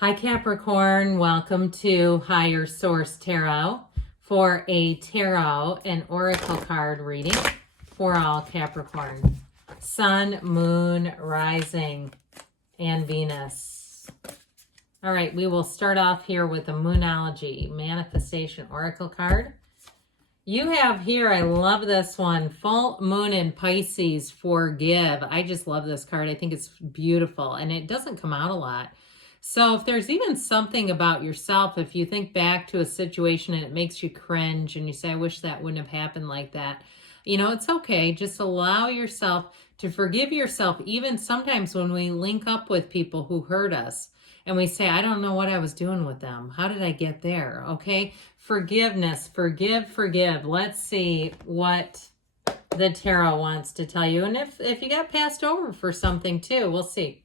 Hi Capricorn, welcome to Higher Source Tarot for a tarot and oracle card reading for all Capricorn. Sun, Moon, Rising, and Venus. All right, we will start off here with the Moonology Manifestation Oracle card. You have here, I love this one, Full Moon in Pisces, Forgive. I just love this card. I think it's beautiful, and it doesn't come out a lot. So if there's even something about yourself, if you think back to a situation and it makes you cringe and you say, I wish that wouldn't have happened like that, you know, it's okay. Just allow yourself to forgive yourself. Even sometimes when we link up with people who hurt us and we say, I don't know what I was doing with them. How did I get there? Okay. Forgiveness, forgive. Let's see what the tarot wants to tell you. And if you got passed over for something too, we'll see.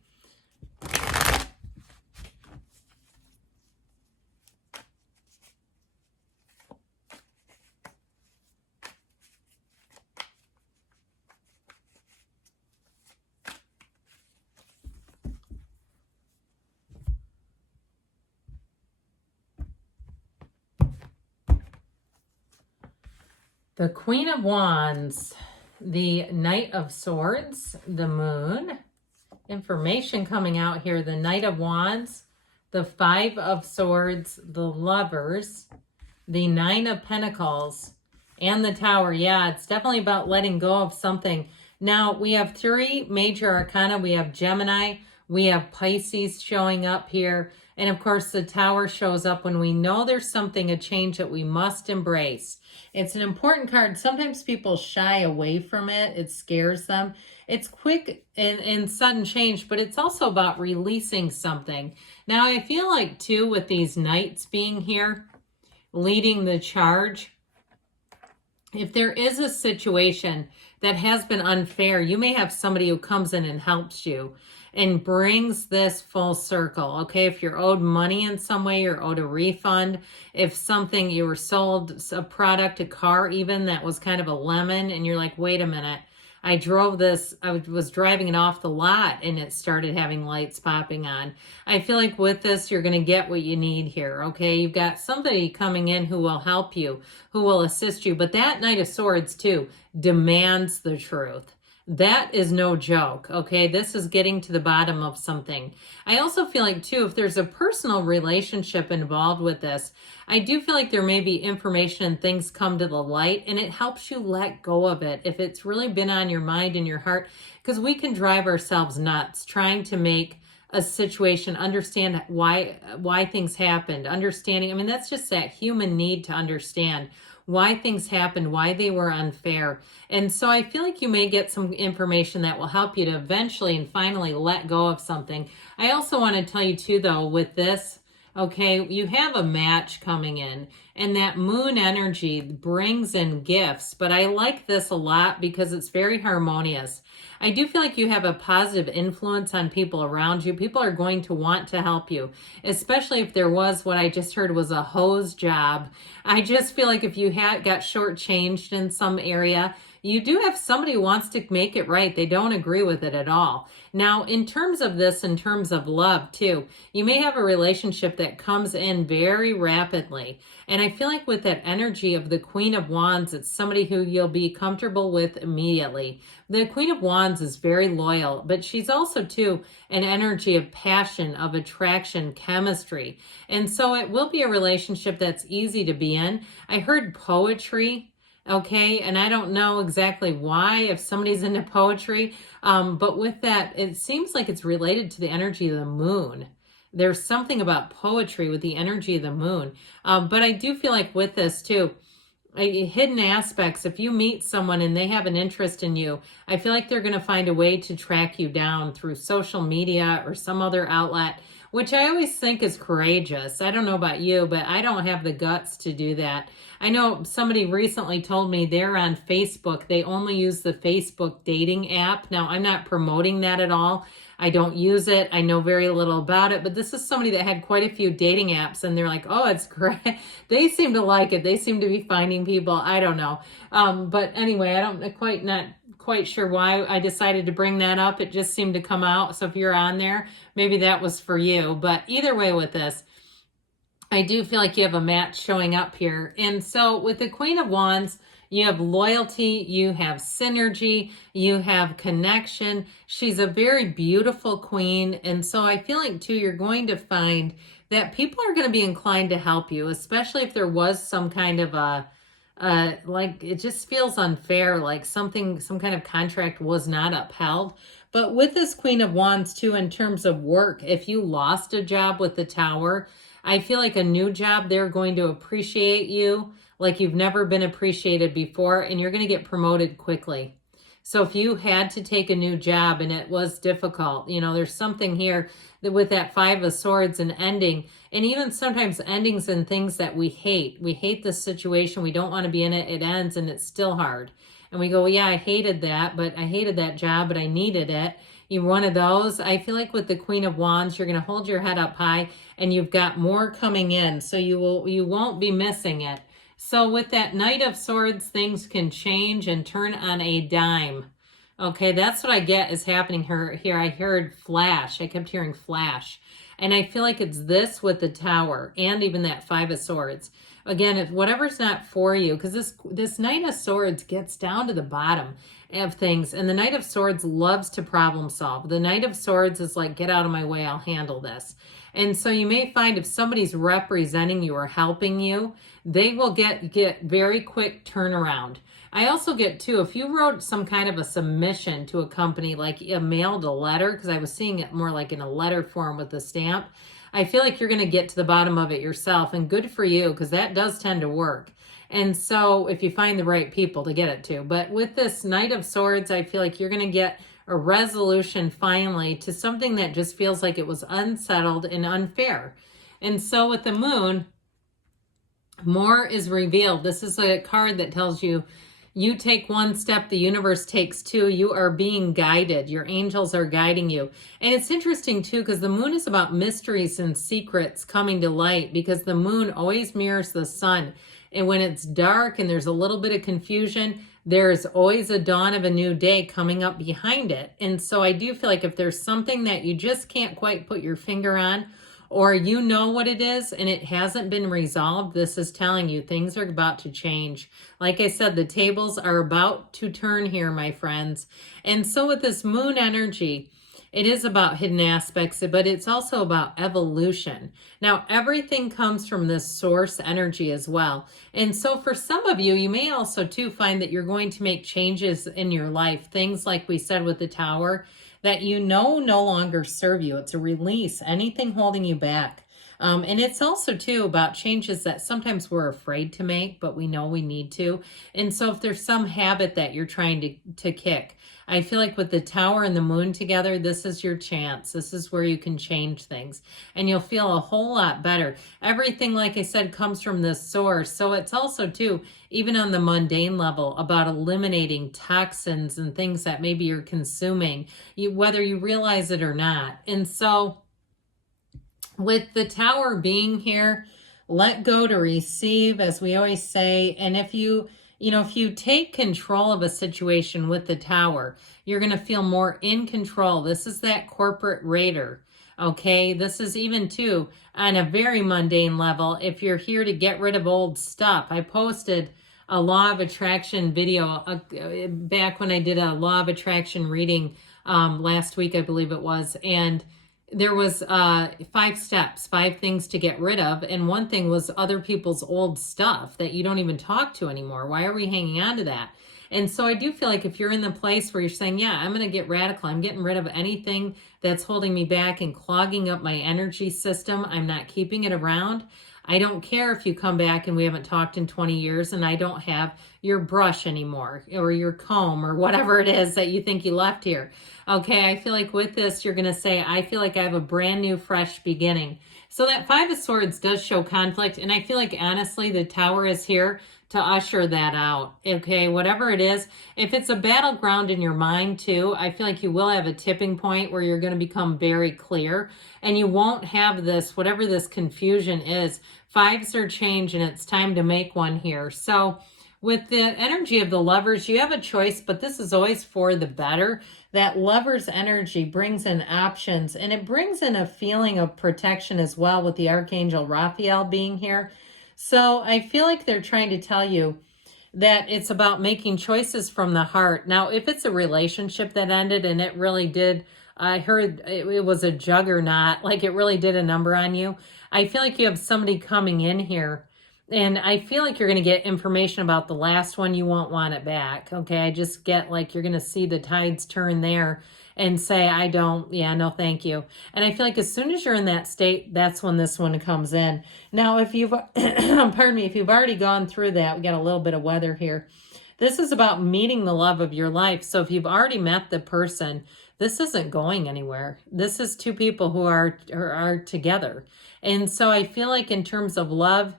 The Queen of Wands, the Knight of Swords, the Moon. Information coming out here, the Knight of Wands, the Five of Swords, the Lovers, the Nine of Pentacles, and the Tower. Yeah, it's definitely about letting go of something. Now, we have three major arcana. We have Gemini, we have Pisces showing up here, and of course the Tower shows up when we know there's something, a change that we must embrace. It's an important card. Sometimes people shy away from it. It scares them. It's quick and sudden change, but it's also about releasing something. Now, I feel like, too, with these knights being here, leading the charge, if there is a situation that has been unfair, you may have somebody who comes in and helps you and brings this full circle, okay? If you're owed money in some way, you're owed a refund. If something, you were sold a product, a car even, that was kind of a lemon, and you're like, wait a minute, I was driving it off the lot and it started having lights popping on. I feel like with this, you're going to get what you need here, okay? You've got somebody coming in who will help you, who will assist you. But that Knight of Swords, too, demands the truth. That is no joke, okay? This is getting to the bottom of something. I also feel like, too, if there's a personal relationship involved with this, I do feel like there may be information and things come to the light, and it helps you let go of it if it's really been on your mind and your heart, because we can drive ourselves nuts trying to make a situation, understand why things happened, understanding. I mean, that's just that human need to understand why things happened, why they were unfair. And so I feel like you may get some information that will help you to eventually and finally let go of something. I also want to tell you too, though, with this, okay, you have a match coming in, and that moon energy brings in gifts, but I like this a lot because it's very harmonious. I do feel like you have a positive influence on people around you. People are going to want to help you, especially if there was what I just heard was a hose job. I just feel like if you got shortchanged in some area, you do have somebody who wants to make it right. They don't agree with it at all. Now, in terms of this, in terms of love too, you may have a relationship that comes in very rapidly. And I feel like with that energy of the Queen of Wands, it's somebody who you'll be comfortable with immediately. The Queen of Wands is very loyal, but she's also too an energy of passion, of attraction, chemistry. And so it will be a relationship that's easy to be in. I heard poetry. Okay, and I don't know exactly why, if somebody's into poetry, but with that, it seems like it's related to the energy of the moon. There's something about poetry with the energy of the moon. But I do feel like with this too, hidden aspects, if you meet someone and they have an interest in you, I feel like they're going to find a way to track you down through social media or some other outlet, which I always think is courageous. I don't know about you, but I don't have the guts to do that. I know somebody recently told me they're on Facebook. They only use the Facebook dating app. Now, I'm not promoting that at all. I don't use it. I know very little about it, but this is somebody that had quite a few dating apps, and they're like, oh, it's great. They seem to like it. They seem to be finding people. I don't know. But anyway, I don't quite quite sure why I decided to bring that up. It just seemed to come out. So if you're on there, maybe that was for you. But either way with this, I do feel like you have a match showing up here. And so with the Queen of Wands, you have loyalty, you have synergy, you have connection. She's a very beautiful queen. And so I feel like, too, you're going to find that people are going to be inclined to help you, especially if there was some kind of like, it just feels unfair, like some kind of contract was not upheld. But with this Queen of Wands, too, in terms of work, if you lost a job with the Tower, I feel like a new job, they're going to appreciate you like you've never been appreciated before, and you're going to get promoted quickly. So if you had to take a new job and it was difficult, you know, there's something here that with that Five of Swords and ending, and even sometimes endings and things that we hate. We hate this situation. We don't want to be in it. It ends and it's still hard. And we go, well, yeah, I hated that, but I hated that job, but I needed it. You're one of those. I feel like with the Queen of Wands, you're going to hold your head up high and you've got more coming in. So you won't be missing it. So with that Knight of Swords, things can change and turn on a dime. Okay, that's what I get is happening here. I heard flash. I kept hearing flash. And I feel like it's this with the Tower and even that Five of Swords. Again, if whatever's not for you, because this Knight of Swords gets down to the bottom of things. And the Knight of Swords loves to problem solve. The Knight of Swords is like, get out of my way, I'll handle this. And so you may find if somebody's representing you or helping you, they will get very quick turnaround. I also get, too, if you wrote some kind of a submission to a company, like you mailed a letter, because I was seeing it more like in a letter form with the stamp, I feel like you're going to get to the bottom of it yourself, and good for you, because that does tend to work. And so if you find the right people to get it to. But with this Knight of Swords, I feel like you're going to get a resolution finally to something that just feels like it was unsettled and unfair. And so with the Moon, more is revealed. This is a card that tells you, you take one step, the universe takes two. You are being guided. Your angels are guiding you. And it's interesting, too, because the Moon is about mysteries and secrets coming to light, because the Moon always mirrors the sun. And when it's dark and there's a little bit of confusion, there's always a dawn of a new day coming up behind it. And so I do feel like if there's something that you just can't quite put your finger on, or you know what it is and it hasn't been resolved, this is telling you things are about to change. Like I said, the tables are about to turn here, my friends. And so with this Moon energy, it is about hidden aspects, but it's also about evolution. Now, everything comes from this source energy as well. And so for some of you, you may also too find that you're going to make changes in your life. Things like we said with the Tower, that you know no longer serve you. It's a release, anything holding you back. And it's also, too, about changes that sometimes we're afraid to make, but we know we need to. And so if there's some habit that you're trying to kick, I feel like with the Tower and the Moon together, this is your chance. This is where you can change things. And you'll feel a whole lot better. Everything, like I said, comes from this source. So it's also, too, even on the mundane level, about eliminating toxins and things that maybe you're consuming, whether you realize it or not. And so with the Tower being here, let go to receive, as we always say. And if you take control of a situation with the Tower, you're going to feel more in control. This is that corporate raider. Okay, this is even too on a very mundane level. If you're here to get rid of old stuff, I posted a Law of Attraction video back when I did a Law of Attraction reading last week, I believe it was. And there was 5 steps, 5 things to get rid of. And one thing was other people's old stuff that you don't even talk to anymore. Why are we hanging on to that? And so I do feel like if you're in the place where you're saying, yeah, I'm going to get radical. I'm getting rid of anything that's holding me back and clogging up my energy system. I'm not keeping it around. I don't care if you come back and we haven't talked in 20 years and I don't have your brush anymore or your comb or whatever it is that you think you left here. Okay, I feel like with this, you're going to say, I feel like I have a brand new, fresh beginning. So that Five of Swords does show conflict. And I feel like, honestly, the Tower is here to usher that out. Okay, whatever it is, if it's a battleground in your mind too, I feel like you will have a tipping point where you're going to become very clear and you won't have this, whatever this confusion is. Fives are change and it's time to make one here. So With the energy of the Lovers, you have a choice, but this is always for the better. That Lover's energy brings in options, and it brings in a feeling of protection as well with the Archangel Raphael being here. So I feel like they're trying to tell you that it's about making choices from the heart. Now, if it's a relationship that ended and it really did, I heard it was a juggernaut, like it really did a number on you. I feel like you have somebody coming in here, and I feel like you're going to get information about the last one. You won't want it back. Okay. I just get like you're going to see the tides turn there and say, I don't, yeah, no, thank you. And I feel like as soon as you're in that state, that's when this one comes in. Now, if you've, pardon me, if you've already gone through that, we got a little bit of weather here. This is about meeting the love of your life. So if you've already met the person, this isn't going anywhere. This is two people who are together. And so I feel like in terms of love,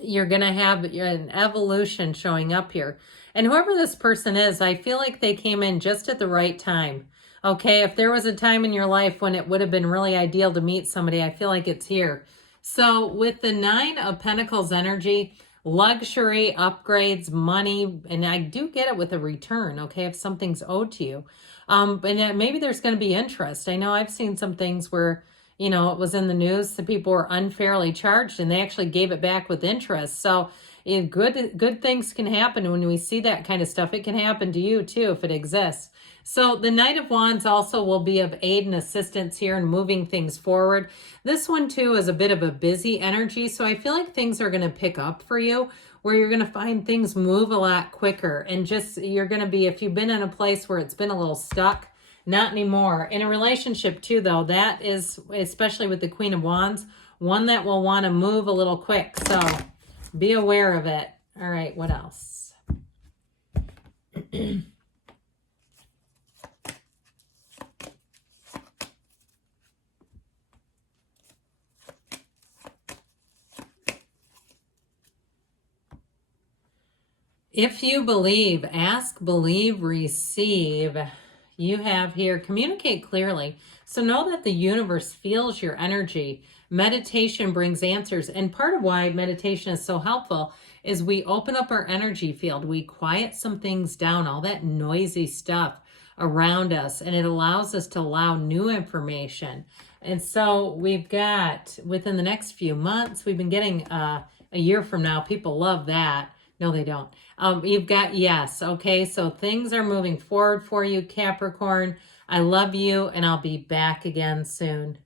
you're going to have an evolution showing up here. And whoever this person is, I feel like they came in just at the right time. Okay, if there was a time in your life when it would have been really ideal to meet somebody, I feel like it's here. So with the 9 of Pentacles energy, luxury, upgrades, money, and I do get it with a return, okay, if something's owed to you. And maybe there's going to be interest. I know I've seen some things where, you know, it was in the news that people were unfairly charged and they actually gave it back with interest. So good things can happen when we see that kind of stuff. It can happen to you too if it exists. So the Knight of Wands also will be of aid and assistance here in moving things forward. This one too is a bit of a busy energy. So I feel like things are going to pick up for you, where you're going to find things move a lot quicker. And just, you're going to be, if you've been in a place where it's been a little stuck, not anymore. In a relationship too, though, that is, especially with the Queen of Wands, one that will want to move a little quick. So be aware of it. All right, what else? If you believe, ask, believe, receive. You have here, communicate clearly. So know that the universe feels your energy. Meditation brings answers. And part of why meditation is so helpful is we open up our energy field. We quiet some things down, all that noisy stuff around us, and it allows us to allow new information. And so we've got, within the next few months, we've been getting a year from now. People love that. No, they don't. You've got yes. Okay, so things are moving forward for you, Capricorn. I love you, and I'll be back again soon.